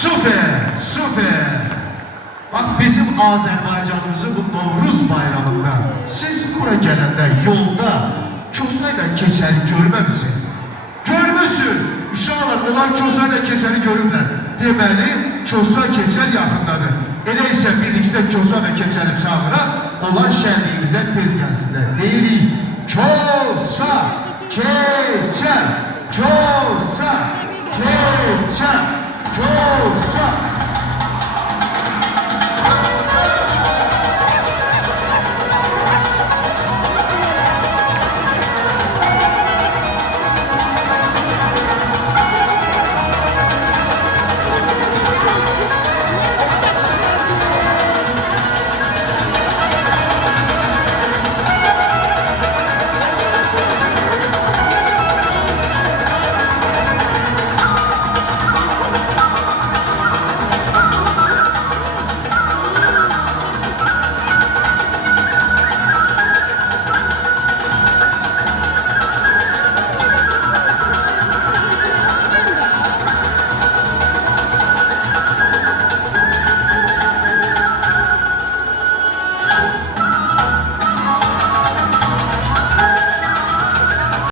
Süper, süper. Bak bizim Azerbaycanımızın bu Novruz bayramında siz buraya gelende yolda Kosayla keçəni görməmisiniz. Görmüsünüz. İnşallah onlar Kosayla keçəni görürlər. Deməli, Kosa keçər yaxındadır. Elə isə birlikdə Kosa və keçəni çağıraq, onlar şənliyimizə tez gəlsinlər. Deyirik, Kosa keçər, Kosa keçər.